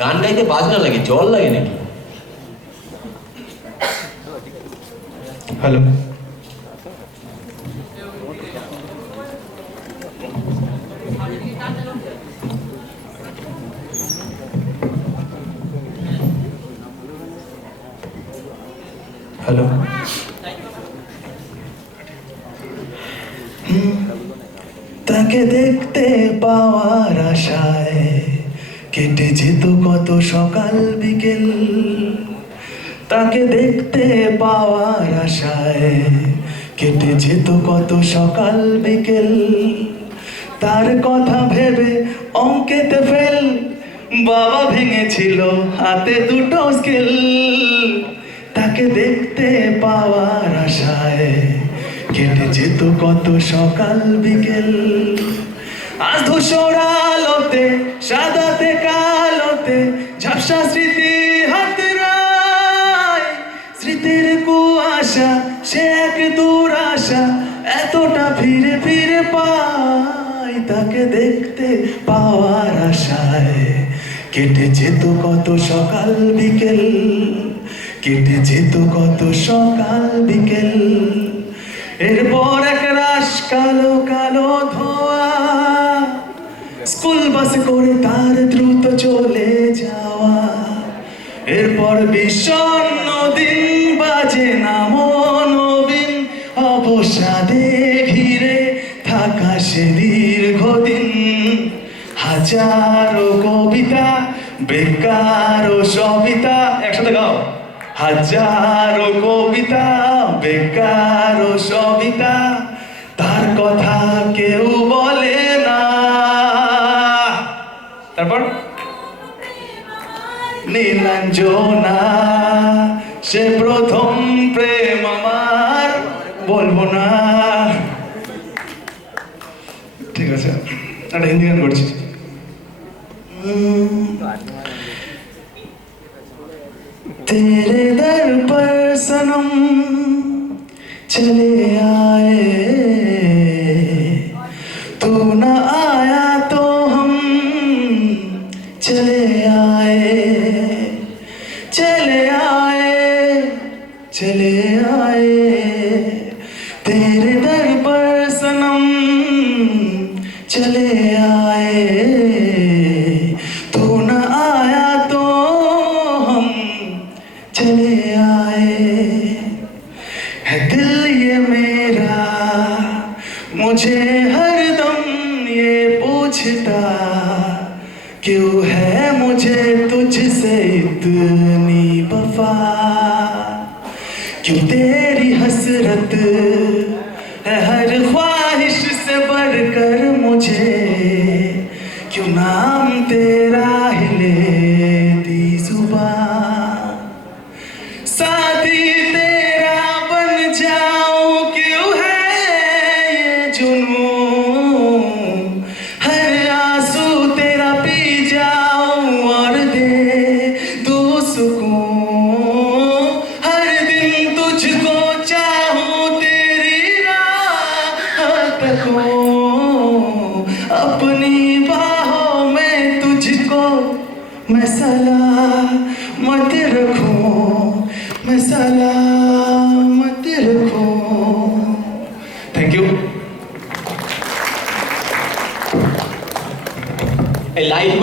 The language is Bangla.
গান গাইতে বাজনা লাগে, জল লাগে নাকি? Hello, hello. তাকে দেখতে পাওয়ার আশায় কেটে যেত কত সকাল বিকেল। তাকে দেখতে পাওয়ার আশায় কেটে যেত কত সকাল বিকেল। তার কথা ভেবে অঙ্কেতে ফেল, বাবা ভেঙেছিল হাতে দুটো স্কেল। তাকে দেখতে পাওয়ার আশায় কেটে যেত কত সকাল বিকেল। আজ ধূসর আলোতে সাদাতে কালোতে ঝাপসা স্মৃতি হাতড়ায়। স্মৃতির কুয়াশা সে এক দুরাশা, এতটা ফিরে ফিরে পায়। তাকে দেখতে পাওয়ার আশায় কেটে যেত কত সকাল বিকেল। কেটে যেত কত সকাল বিকেল। এরপর এক রাশ কালো কালো ধোয়া, স্কুল বাস করে তার দ্রুত চলে যাওয়া। এরপর বিষণ্ণ দিন বাজে নামো নবীন, অবসাদে ঘিরে থাকা সে দীর্ঘদিন। হাজারো কবিতা বেকার সবিতা, একসাথে গাও। হাজারো কবিতা বেকার সবিতা, তার কথা কেউ বলে না। তারপর নীলাঞ্জনা সে প্রথম প্রেম আমার, বলবো না। ঠিক আছে, একটা হিন্দি গান করছি। तेरे दर पर सनम चले आए, तू न आया तो हम चले आए। चले आए चले आए, तेरे दर पर सनम चले आए। तू न आया तो हम चले आए। है दिल ये मेरा मुझे हरदम ये पूछता, क्यों है मुझे तुझसे इतनी वफा। क्यों तेरी हसरत है हर ख्वाहिश से बढ़कर मुझे, क्यों नाम तेरा ही लेती जुबान। साथी तेरा बन जाऊं क्यों है ये जुनून, हर आंसू तेरा पी जाऊं और दे दो सुकून। हर दिन तुझको चाहूं तेरी राह तकूं, अपनी बाहों में तुझको मैं सलामत रखूं, मैं सलामत रखूं। Thank you. এই লাইট